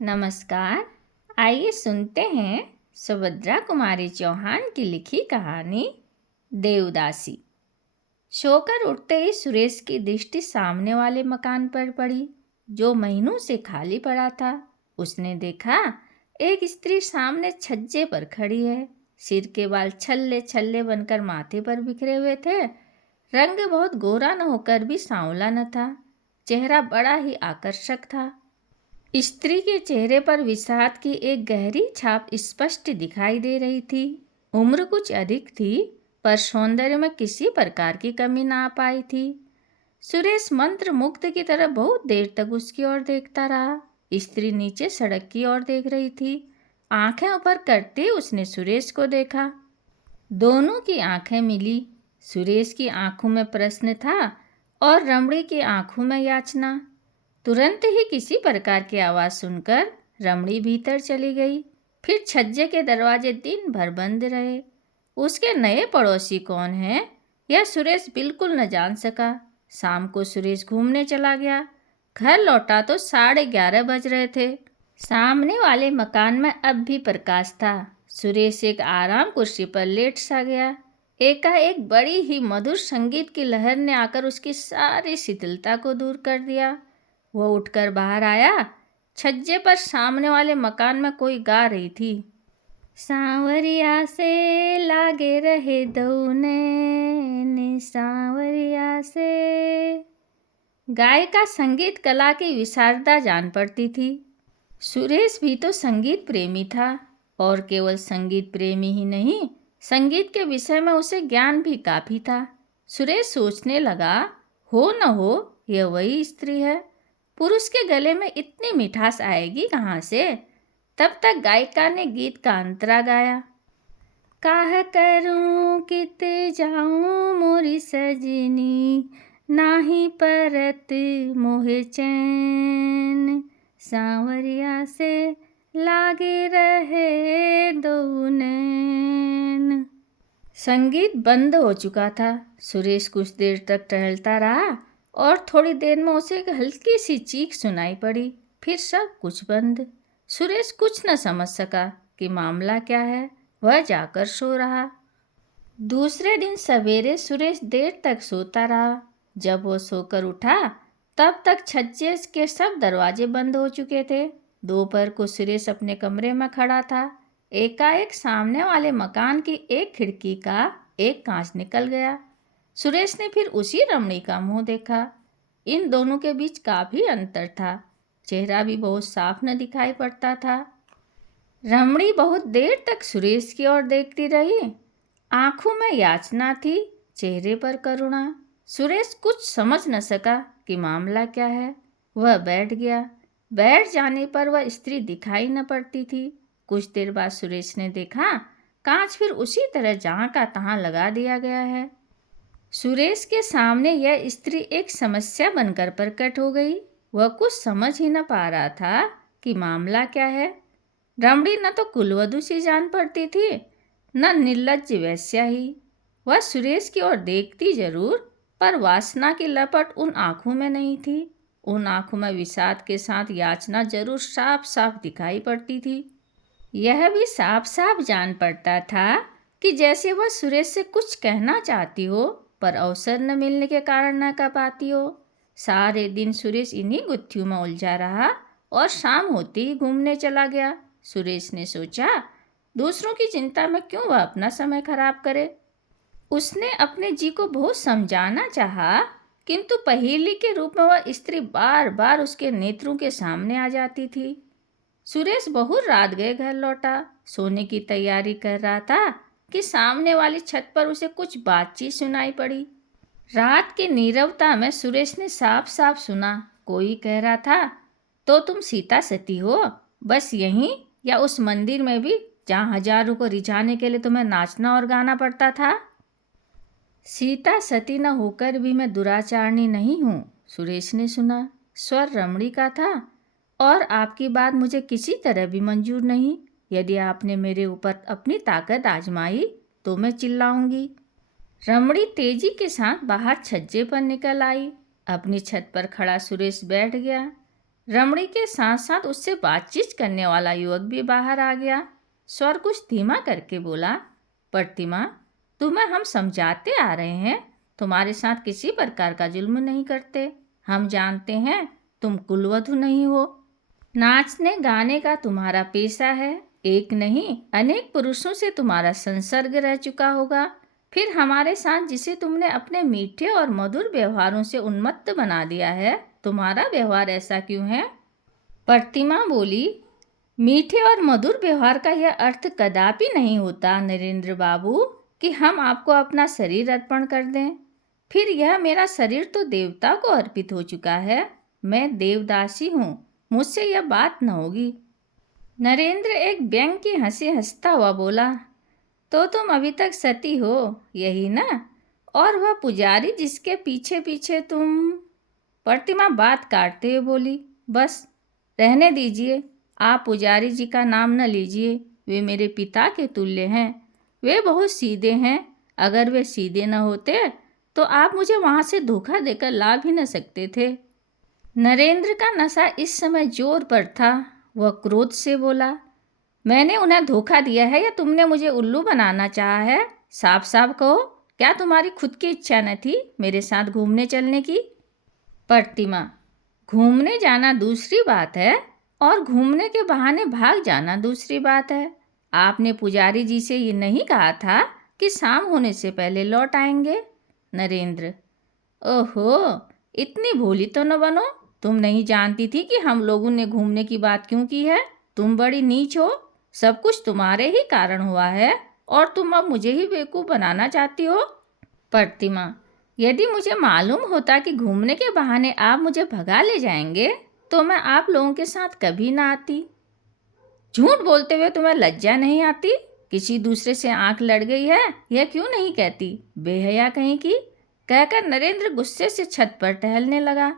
नमस्कार। आइए सुनते हैं सुभद्रा कुमारी चौहान की लिखी कहानी देवदासी। सोकर उठते ही सुरेश की दृष्टि सामने वाले मकान पर पड़ी, जो महीनों से खाली पड़ा था। उसने देखा एक स्त्री सामने छज्जे पर खड़ी है। सिर के बाल छल्ले छल्ले बनकर माथे पर बिखरे हुए थे। रंग बहुत गोरा न होकर भी सांवला न था। चेहरा बड़ा ही आकर्षक था। स्त्री के चेहरे पर विषाद की एक गहरी छाप स्पष्ट दिखाई दे रही थी। उम्र कुछ अधिक थी, पर सौंदर्य में किसी प्रकार की कमी ना आ पाई थी। सुरेश मंत्र मुग्ध की तरह बहुत देर तक उसकी ओर देखता रहा। स्त्री नीचे सड़क की ओर देख रही थी। आंखें ऊपर करते उसने सुरेश को देखा। दोनों की आंखें मिली। सुरेश की आंखों में प्रश्न था और रमणी की आंखों में याचना। तुरंत ही किसी प्रकार की आवाज़ सुनकर रमणी भीतर चली गई। फिर छज्जे के दरवाजे दिन भर बंद रहे। उसके नए पड़ोसी कौन हैं, यह सुरेश बिल्कुल न जान सका। शाम को सुरेश घूमने चला गया। घर लौटा तो 11:30 बज रहे थे। सामने वाले मकान में अब भी प्रकाश था। सुरेश एक आराम कुर्सी पर लेट सा गया। एकाएक बड़ी ही मधुर संगीत की लहर ने आकर उसकी सारी शिथिलता को दूर कर दिया। वह उठकर बाहर आया। छज्जे पर सामने वाले मकान में कोई गा रही थी। सांवरिया से लागे रहे दौने, सांवरिया से। गायिका संगीत कला की विशारदा जान पड़ती थी। सुरेश भी तो संगीत प्रेमी था, और केवल संगीत प्रेमी ही नहीं, संगीत के विषय में उसे ज्ञान भी काफी था। सुरेश सोचने लगा, हो न हो यह वही स्त्री है। पुरुष के गले में इतनी मिठास आएगी कहाँ से। तब तक गायिका ने गीत का अंतरा गाया। काह करूं कित जाऊं मोरी सजनी, नाही परत मोहे चैन, सांवरिया से लागे रहे दो नैन। संगीत बंद हो चुका था। सुरेश कुछ देर तक टहलता रहा और थोड़ी देर में उसे एक हल्की सी चीख सुनाई पड़ी। फिर सब कुछ बंद। सुरेश कुछ न समझ सका कि मामला क्या है। वह जाकर सो रहा। दूसरे दिन सवेरे सुरेश देर तक सोता रहा। जब वो सोकर उठा तब तक छज्जे के सब दरवाजे बंद हो चुके थे। दोपहर को सुरेश अपने कमरे में खड़ा था। एकाएक सामने वाले मकान की एक खिड़की का एक कांच निकल गया। सुरेश ने फिर उसी रमणी का मुंह देखा। इन दोनों के बीच काफी अंतर था। चेहरा भी बहुत साफ न दिखाई पड़ता था। रमणी बहुत देर तक सुरेश की ओर देखती रही। आंखों में याचना थी, चेहरे पर करुणा। सुरेश कुछ समझ न सका कि मामला क्या है। वह बैठ गया। बैठ जाने पर वह स्त्री दिखाई न पड़ती थी। कुछ देर बाद सुरेश ने देखा कांच फिर उसी तरह जहाँ का तहाँ लगा दिया गया है। सुरेश के सामने यह स्त्री एक समस्या बनकर प्रकट हो गई। वह कुछ समझ ही न पा रहा था कि मामला क्या है। रमणी न तो कुलवधू सी जान पड़ती थी, न निर्लज्ज वैश्या ही। वह सुरेश की ओर देखती जरूर, पर वासना की लपट उन आंखों में नहीं थी। उन आंखों में विषाद के साथ याचना जरूर साफ साफ दिखाई पड़ती थी। यह भी साफ साफ जान पड़ता था कि जैसे वह सुरेश से कुछ कहना चाहती हो, पर अवसर न मिलने के कारण न कह पाती हो। सारे दिन सुरेश इन्हीं गुत्थियों में उलझा रहा और शाम होते ही घूमने चला गया। सुरेश ने सोचा, दूसरों की चिंता में क्यों वह अपना समय खराब करे। उसने अपने जी को बहुत समझाना चाहा, किंतु पहेली के रूप में वह स्त्री बार बार उसके नेत्रों के सामने आ जाती थी। सुरेश बहुत रात गए घर लौटा। सोने की तैयारी कर रहा था कि सामने वाली छत पर उसे कुछ बातचीत सुनाई पड़ी। रात की नीरवता में सुरेश ने साफ साफ सुना, कोई कह रहा था, तो तुम सीता सती हो, बस यहीं या उस मंदिर में भी जहाँ हजारों को रिझाने के लिए तुम्हें नाचना और गाना पड़ता था। सीता सती न होकर भी मैं दुराचारणी नहीं हूँ, सुरेश ने सुना। स्वर रमणी का था। और आपकी बात मुझे किसी तरह भी मंजूर नहीं। यदि आपने मेरे ऊपर अपनी ताकत आजमाई तो मैं चिल्लाऊंगी। रमणी तेजी के साथ बाहर छज्जे पर निकल आई। अपनी छत पर खड़ा सुरेश बैठ गया। रमणी के साथ साथ उससे बातचीत करने वाला युवक भी बाहर आ गया। स्वर कुछ धीमा करके बोला, प्रतिमा, तुम्हें हम समझाते आ रहे हैं, तुम्हारे साथ किसी प्रकार का जुल्म नहीं करते। हम जानते हैं तुम कुलवधू नहीं हो। नाचने गाने का तुम्हारा पेशा है, एक नहीं अनेक पुरुषों से तुम्हारा संसर्ग रह चुका होगा। फिर हमारे साथ जिसे तुमने अपने मीठे और मधुर व्यवहारों से उन्मत्त बना दिया है, तुम्हारा व्यवहार ऐसा क्यों है? प्रतिमा बोली, मीठे और मधुर व्यवहार का यह अर्थ कदापि नहीं होता नरेंद्र बाबू कि हम आपको अपना शरीर अर्पण कर दें। फिर यह मेरा शरीर तो देवता को अर्पित हो चुका है, मैं देवदासी हूँ, मुझसे यह बात न होगी। नरेंद्र एक व्यंग की हंसी हंसता हुआ बोला, तो तुम अभी तक सती हो, यही ना? और वह पुजारी जिसके पीछे पीछे तुम। प्रतिमा बात काटते हुए बोली, बस रहने दीजिए, आप पुजारी जी का नाम न लीजिए, वे मेरे पिता के तुल्य हैं। वे बहुत सीधे हैं, अगर वे सीधे न होते तो आप मुझे वहाँ से धोखा देकर ला भी न सकते थे। नरेंद्र का नशा इस समय जोर पर था। वह क्रोध से बोला, मैंने उन्हें धोखा दिया है या तुमने मुझे उल्लू बनाना चाहा है? साफ साफ कहो, क्या तुम्हारी खुद की इच्छा न थी मेरे साथ घूमने चलने की? प्रतिमा, घूमने जाना दूसरी बात है और घूमने के बहाने भाग जाना दूसरी बात है। आपने पुजारी जी से ये नहीं कहा था कि शाम होने से पहले लौट आएंगे? नरेंद्र, ओहो, इतनी भोली तो न बनो। तुम नहीं जानती थी कि हम लोगों ने घूमने की बात क्यों की है? तुम बड़ी नीच हो, सब कुछ तुम्हारे ही कारण हुआ है और तुम अब मुझे ही बेवकूफ़ बनाना चाहती हो। प्रतिमा, यदि मुझे मालूम होता कि घूमने के बहाने आप मुझे भगा ले जाएंगे तो मैं आप लोगों के साथ कभी ना आती। झूठ बोलते हुए तुम्हें लज्जा नहीं आती? किसी दूसरे से आंख लड़ गई है, यह क्यों नहीं कहती? बेहया कहीं की, कहकर नरेंद्र गुस्से से छत पर टहलने लगा।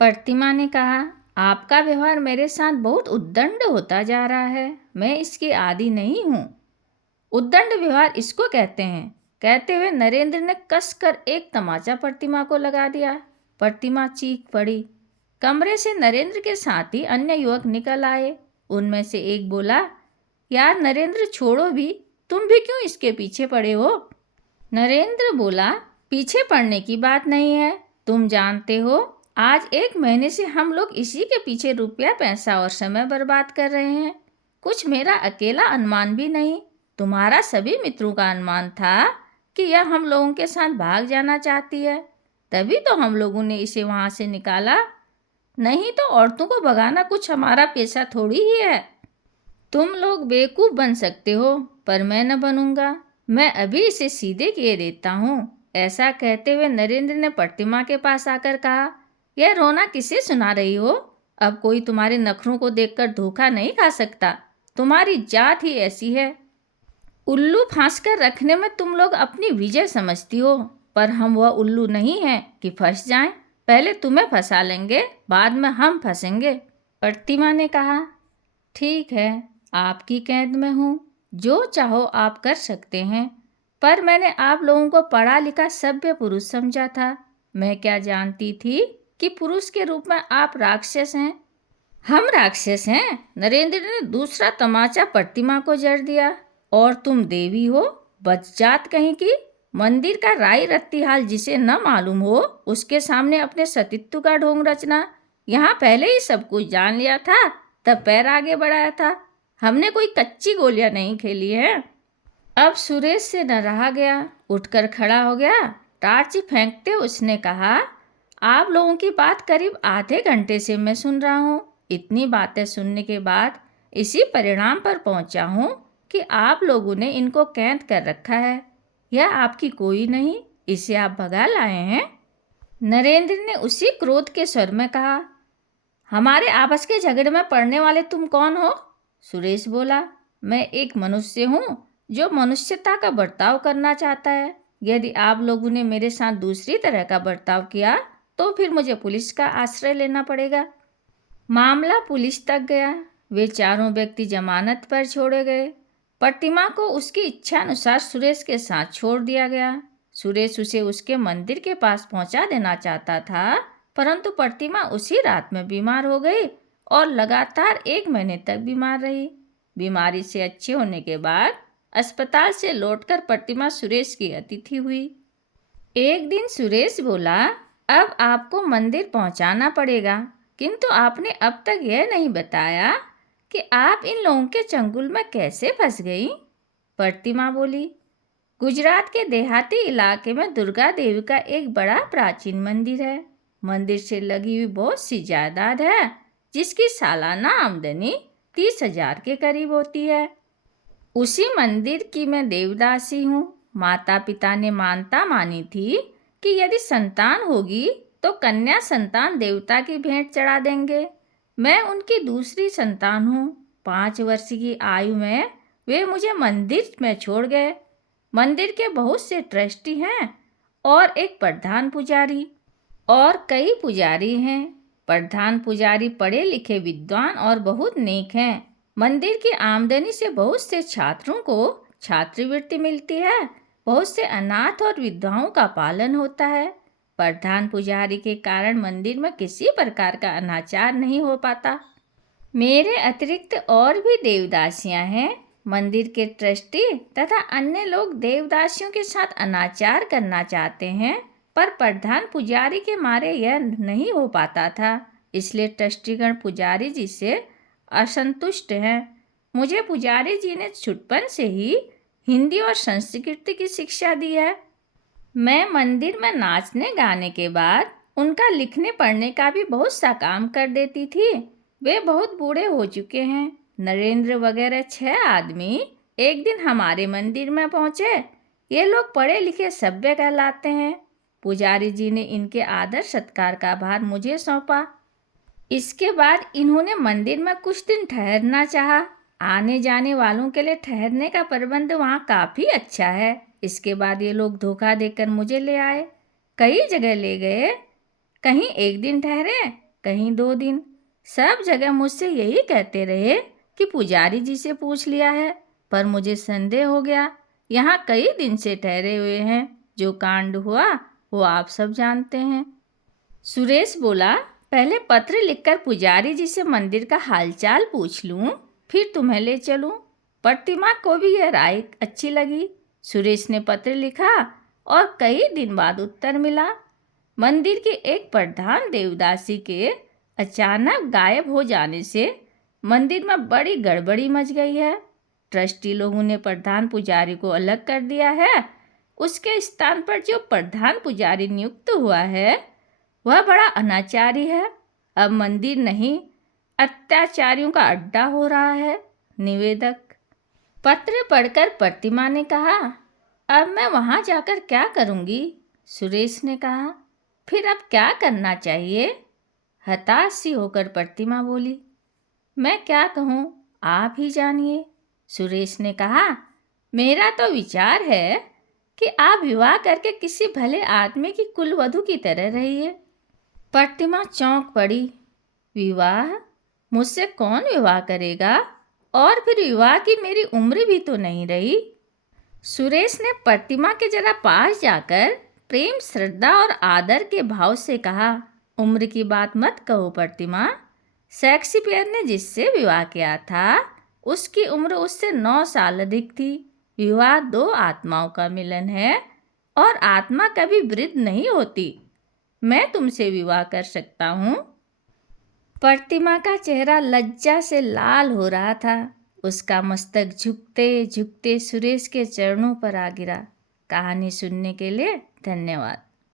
प्रतिमा ने कहा, आपका व्यवहार मेरे साथ बहुत उद्दंड होता जा रहा है, मैं इसकी आदी नहीं हूँ। उद्दंड व्यवहार इसको कहते हैं। कहते हुए नरेंद्र ने कसकर एक तमाचा प्रतिमा को लगा दिया। प्रतिमा चीख पड़ी। कमरे से नरेंद्र के साथ ही अन्य युवक निकल आए। उनमें से एक बोला, यार नरेंद्र छोड़ो भी, तुम भी क्यों इसके पीछे पड़े हो? नरेंद्र बोला, पीछे पड़ने की बात नहीं है, तुम जानते हो आज 1 महीने से हम लोग इसी के पीछे रुपया पैसा और समय बर्बाद कर रहे हैं। कुछ मेरा अकेला अनुमान भी नहीं, तुम्हारा सभी मित्रों का अनुमान था कि यह हम लोगों के साथ भाग जाना चाहती है, तभी तो हम लोगों ने इसे वहाँ से निकाला। नहीं तो औरतों को भगाना कुछ हमारा पेशा थोड़ी ही है। तुम लोग बेवकूफ़ बन सकते हो, पर मैं न बनूंगा। मैं अभी इसे सीधे किए देता हूँ। ऐसा कहते हुए नरेंद्र ने प्रतिमा के पास आकर कहा, यह रोना किसे सुना रही हो? अब कोई तुम्हारे नखरों को देखकर धोखा नहीं खा सकता, तुम्हारी जात ही ऐसी है। उल्लू फांस कर रखने में तुम लोग अपनी विजय समझती हो, पर हम वह उल्लू नहीं हैं कि फंस जाएं। पहले तुम्हें फंसा लेंगे, बाद में हम फंसेंगे। प्रतिमा ने कहा, ठीक है, आपकी कैद में हूँ, जो चाहो आप कर सकते हैं, पर मैंने आप लोगों को पढ़ा लिखा सभ्य पुरुष समझा था। मैं क्या जानती थी कि पुरुष के रूप में आप राक्षस हैं। हम राक्षस हैं? नरेंद्र ने दूसरा तमाचा प्रतिमा को जड़ दिया। और तुम देवी हो, बदजात कहीं की। मंदिर का राई रत्ती हाल जिसे न मालूम हो, उसके सामने अपने सतीत्व का ढोंग रचना। यहाँ पहले ही सब कुछ जान लिया था, तब पैर आगे बढ़ाया था। हमने कोई कच्ची गोलियां नहीं खेली है। अब सुरेश से न रहा गया, उठकर खड़ा हो गया। टार्च फेंकते उसने कहा, आप लोगों की बात करीब आधे घंटे से मैं सुन रहा हूँ। इतनी बातें सुनने के बाद इसी परिणाम पर पहुँचा हूँ कि आप लोगों ने इनको कैद कर रखा है। यह आपकी कोई नहीं, इसे आप भगा लाए हैं। नरेंद्र ने उसी क्रोध के स्वर में कहा, हमारे आपस के झगड़े में पड़ने वाले तुम कौन हो? सुरेश बोला, मैं एक मनुष्य हूँ जो मनुष्यता का बर्ताव करना चाहता है। यदि आप लोगों ने मेरे साथ दूसरी तरह का बर्ताव किया तो फिर मुझे पुलिस का आश्रय लेना पड़ेगा। मामला पुलिस तक गया। वे चारों व्यक्ति जमानत पर छोड़े गए। प्रतिमा को उसकी इच्छा अनुसार सुरेश के साथ छोड़ दिया गया। सुरेश उसे उसके मंदिर के पास पहुंचा देना चाहता था परंतु प्रतिमा उसी रात में बीमार हो गई और लगातार 1 महीने तक बीमार रही। बीमारी से अच्छे होने के बाद अस्पताल से लौटकर प्रतिमा सुरेश की अतिथि हुई। एक दिन सुरेश बोला, अब आपको मंदिर पहुंचाना पड़ेगा, किंतु आपने अब तक यह नहीं बताया कि आप इन लोगों के चंगुल में कैसे फंस गई। प्रतिमा बोली, गुजरात के देहाती इलाके में दुर्गा देवी का एक बड़ा प्राचीन मंदिर है। मंदिर से लगी हुई बहुत सी जायदाद है, जिसकी सालाना आमदनी 30,000 के करीब होती है। उसी मंदिर की मैं देवदासी हूँ। माता पिता ने मानता मानी थी कि यदि संतान होगी तो कन्या संतान देवता की भेंट चढ़ा देंगे। मैं उनकी दूसरी संतान हूँ। 5 वर्ष की आयु में वे मुझे मंदिर में छोड़ गए। मंदिर के बहुत से ट्रस्टी हैं और एक प्रधान पुजारी और कई पुजारी हैं। प्रधान पुजारी पढ़े लिखे विद्वान और बहुत नेक हैं। मंदिर की आमदनी से बहुत से छात्रों को छात्रवृत्ति मिलती है। बहुत से अनाथ और विधवाओं का पालन होता है। प्रधान पुजारी के कारण मंदिर में किसी प्रकार का अनाचार नहीं हो पाता। मेरे अतिरिक्त और भी देवदासियां हैं। मंदिर के ट्रस्टी तथा अन्य लोग देवदासियों के साथ अनाचार करना चाहते हैं, पर प्रधान पुजारी के मारे यह नहीं हो पाता था। इसलिए ट्रस्टीगण पुजारी जी से असंतुष्ट हैं। मुझे पुजारी जी ने छुटपन से ही हिंदी और संस्कृत की शिक्षा दी है। मैं मंदिर में नाचने गाने के बाद उनका लिखने पढ़ने का भी बहुत सा काम कर देती थी। वे बहुत बूढ़े हो चुके हैं। नरेंद्र वगैरह 6 आदमी एक दिन हमारे मंदिर में पहुंचे। ये लोग पढ़े लिखे सभ्य कहलाते हैं। पुजारी जी ने इनके आदर सत्कार का भार मुझे सौंपा। इसके बाद इन्होंने मंदिर में कुछ दिन ठहरना चाहा। आने जाने वालों के लिए ठहरने का प्रबंध वहाँ काफ़ी अच्छा है। इसके बाद ये लोग धोखा देकर मुझे ले आए। कई जगह ले गए। कहीं 1 दिन ठहरे, कहीं 2 दिन। सब जगह मुझसे यही कहते रहे कि पुजारी जी से पूछ लिया है, पर मुझे संदेह हो गया। यहाँ कई दिन से ठहरे हुए हैं। जो कांड हुआ वो आप सब जानते हैं। सुरेश बोला, पहले पत्र लिखकर पुजारी जी से मंदिर का हालचाल पूछ लूं, फिर तुम्हें ले चलूं। प्रतिमा को भी यह राय अच्छी लगी। सुरेश ने पत्र लिखा और कई दिन बाद उत्तर मिला। मंदिर की एक प्रधान देवदासी के अचानक गायब हो जाने से मंदिर में बड़ी गड़बड़ी मच गई है। ट्रस्टी लोगों ने प्रधान पुजारी को अलग कर दिया है। उसके स्थान पर जो प्रधान पुजारी नियुक्त हुआ है वह बड़ा अनाचारी है। अब मंदिर नहीं, अत्याचारियों का अड्डा हो रहा है। निवेदक। पत्र पढ़कर प्रतिमा ने कहा, अब मैं वहाँ जाकर क्या करूँगी? सुरेश ने कहा, फिर अब क्या करना चाहिए? हताश सी होकर प्रतिमा बोली, मैं क्या कहूँ, आप ही जानिए। सुरेश ने कहा, मेरा तो विचार है कि आप विवाह करके किसी भले आदमी की कुलवधू की तरह रहिए। प्रतिमा चौंक पड़ी। विवाह? मुझसे कौन विवाह करेगा? और फिर विवाह की मेरी उम्र भी तो नहीं रही। सुरेश ने प्रतिमा के जरा पास जाकर प्रेम, श्रद्धा और आदर के भाव से कहा, उम्र की बात मत कहो प्रतिमा। शेक्सपियर ने जिससे विवाह किया था उसकी उम्र उससे 9 साल अधिक थी। विवाह 2 आत्माओं का मिलन है और आत्मा कभी वृद्ध नहीं होती। मैं तुमसे विवाह कर सकता हूँ। प्रतिमा का चेहरा लज्जा से लाल हो रहा था। उसका मस्तक झुकते झुकते सुरेश के चरणों पर आ गिरा। कहानी सुनने के लिए धन्यवाद।